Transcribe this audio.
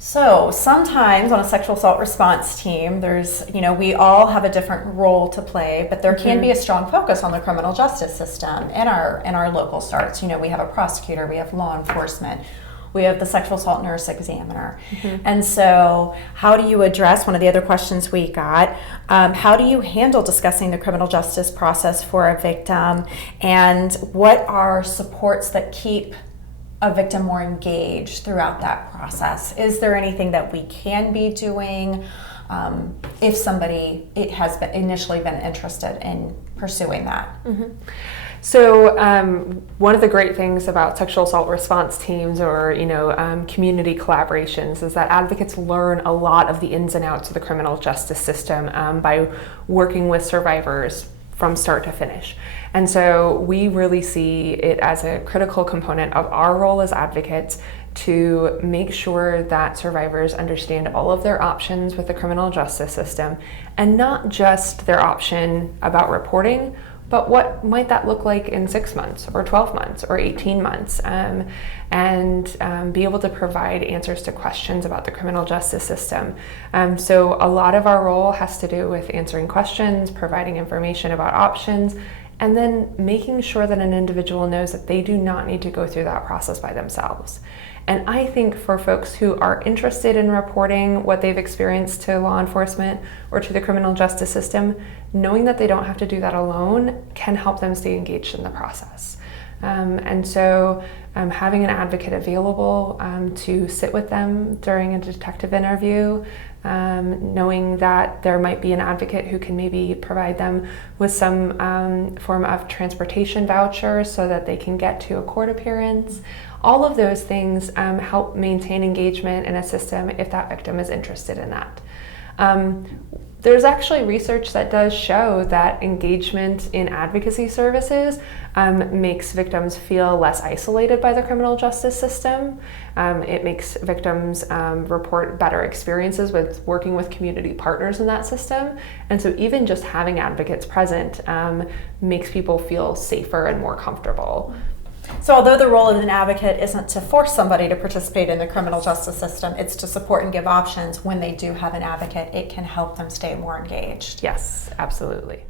So sometimes on a sexual assault response team, we all have a different role to play, but there can be a strong focus on the criminal justice system in our local starts. We have a prosecutor, we have law enforcement, we have the sexual assault nurse examiner. And so how do you address, one of the other questions we got, how do you handle discussing the criminal justice process for a victim, and what are supports that keep a victim more engaged throughout that process? Is there anything that we can be doing if somebody has initially been interested in pursuing that? So one of the great things about sexual assault response teams or community collaborations is that advocates learn a lot of the ins and outs of the criminal justice system by working with survivors from start to finish. And so we really see it as a critical component of our role as advocates to make sure that survivors understand all of their options with the criminal justice system, and not just their option about reporting, but what might that look like in 6 months or 12 months or 18 months, and be able to provide answers to questions about the criminal justice system. So a lot of our role has to do with answering questions, providing information about options, and then making sure that an individual knows that they do not need to go through that process by themselves. And I think for folks who are interested in reporting what they've experienced to law enforcement or to the criminal justice system, knowing that they don't have to do that alone can help them stay engaged in the process. And so having an advocate available to sit with them during a detective interview, knowing that there might be an advocate who can maybe provide them with some form of transportation voucher so that they can get to a court appearance. All of those things help maintain engagement in a system if that victim is interested in that. There's actually research that does show that engagement in advocacy services makes victims feel less isolated by the criminal justice system. It makes victims report better experiences with working with community partners in that system. And so even just having advocates present makes people feel safer and more comfortable. So although the role of an advocate isn't to force somebody to participate in the criminal justice system, it's to support and give options. When they do have an advocate, it can help them stay more engaged. Yes, absolutely.